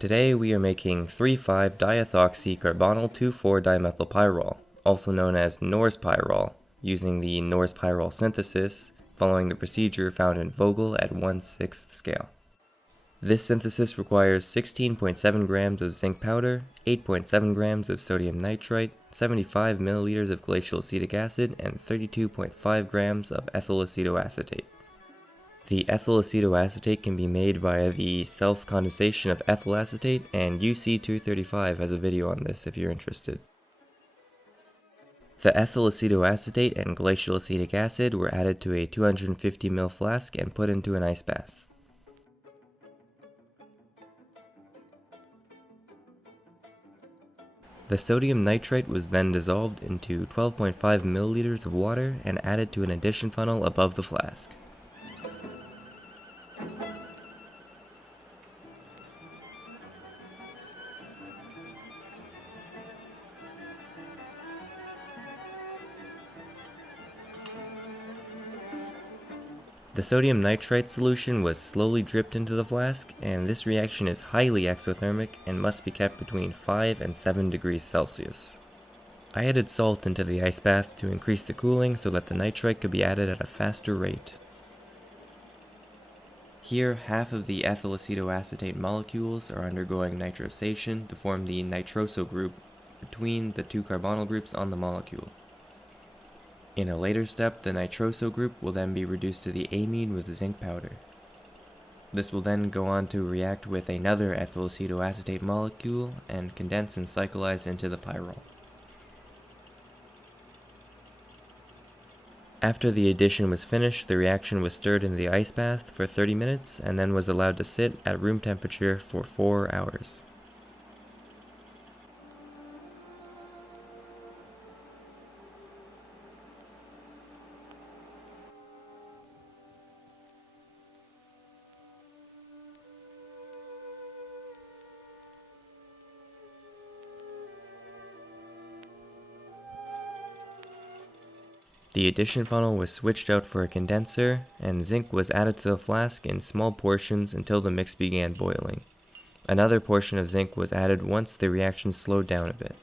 Today we are making 3,5-diethoxycarbonyl 2,4-dimethylpyrrole, also known as Knorr's Pyrrole, using the Knorr's Pyrrole synthesis, following the procedure found in Vogel at 1/6 scale. This synthesis requires 16.7 grams of zinc powder, 8.7 grams of sodium nitrite, 75 milliliters of glacial acetic acid, and 32.5 grams of ethyl acetoacetate. The ethyl acetoacetate can be made via the self-condensation of ethyl acetate, and UC235 has a video on this if you're interested. The ethyl acetoacetate and glacial acetic acid were added to a 250 ml flask and put into an ice bath. The sodium nitrite was then dissolved into 12.5 milliliters of water and added to an addition funnel above the flask. The sodium nitrite solution was slowly dripped into the flask, and this reaction is highly exothermic and must be kept between 5 and 7 degrees Celsius. I added salt into the ice bath to increase the cooling so that the nitrite could be added at a faster rate. Here, half of the ethyl acetoacetate molecules are undergoing nitrosation to form the nitroso group between the two carbonyl groups on the molecule. In a later step, the nitroso group will then be reduced to the amine with zinc powder. This will then go on to react with another ethyl acetoacetate molecule and condense and cyclize into the pyrrole. After the addition was finished, the reaction was stirred in the ice bath for 30 minutes and then was allowed to sit at room temperature for 4 hours. The addition funnel was switched out for a condenser, and zinc was added to the flask in small portions until the mix began boiling. Another portion of zinc was added once the reaction slowed down a bit.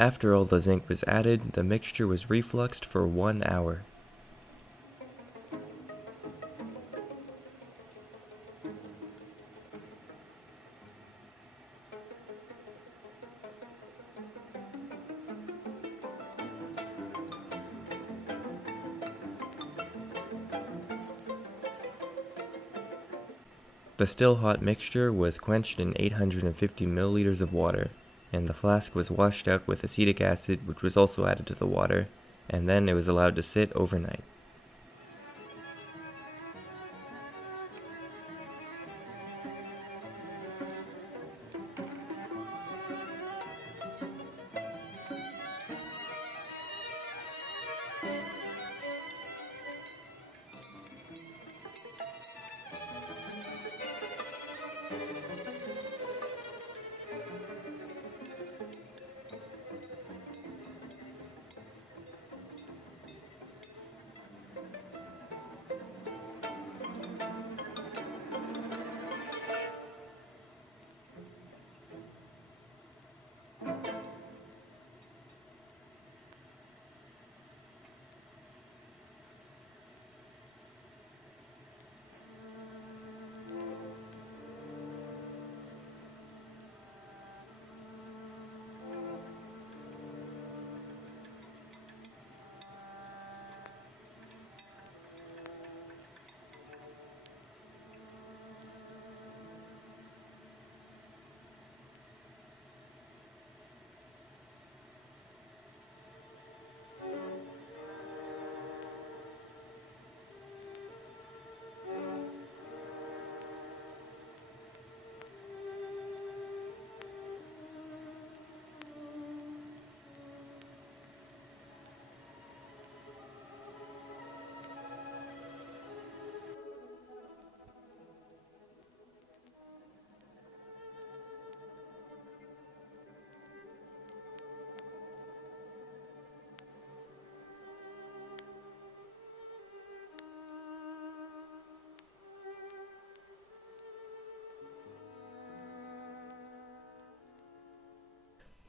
After all the zinc was added, the mixture was refluxed for 1 hour. The still hot mixture was quenched in 850 milliliters of water, and the flask was washed out with acetic acid, which was also added to the water, and then it was allowed to sit overnight.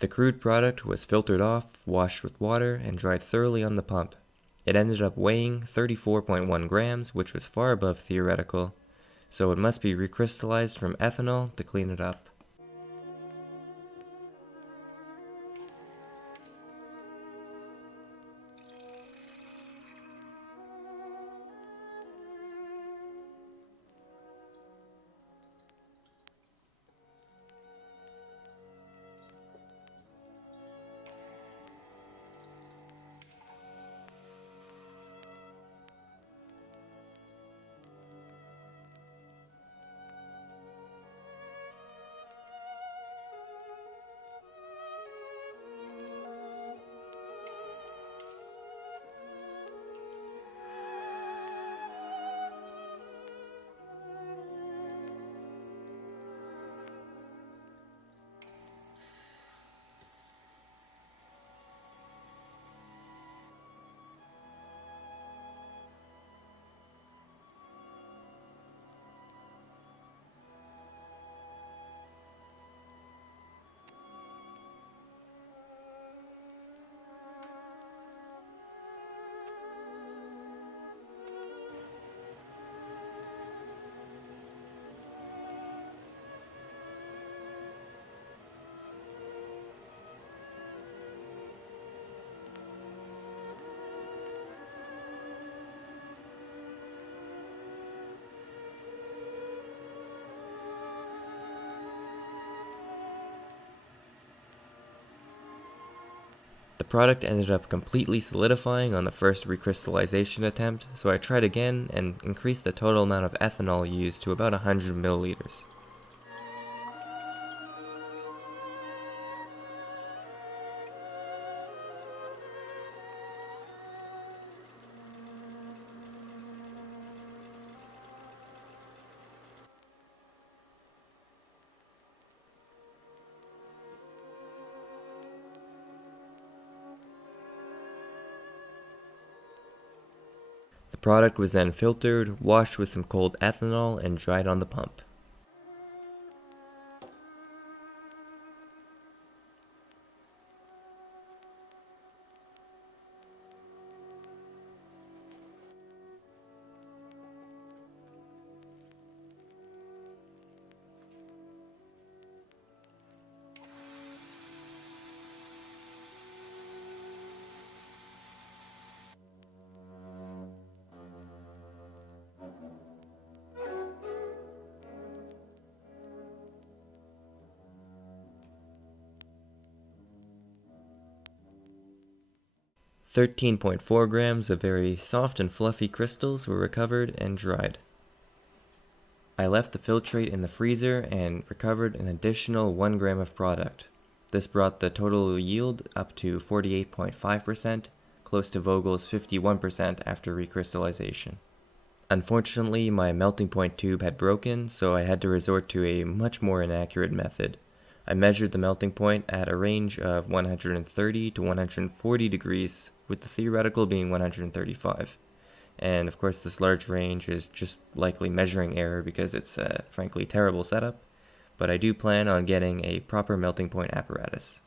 The crude product was filtered off, washed with water, and dried thoroughly on the pump. It ended up weighing 34.1 grams, which was far above theoretical, so it must be recrystallized from ethanol to clean it up. The product ended up completely solidifying on the first recrystallization attempt, so I tried again and increased the total amount of ethanol used to about 100 milliliters. The product was then filtered, washed with some cold ethanol, and dried on the pump. 13.4 grams of very soft and fluffy crystals were recovered and dried. I left the filtrate in the freezer and recovered an additional 1 gram of product. This brought the total yield up to 48.5%, close to Vogel's 51% after recrystallization. Unfortunately, my melting point tube had broken, so I had to resort to a much more inaccurate method. I measured the melting point at a range of 130 to 140 degrees, with the theoretical being 135. And of course this large range is just likely measuring error because it's a frankly terrible setup, but I do plan on getting a proper melting point apparatus.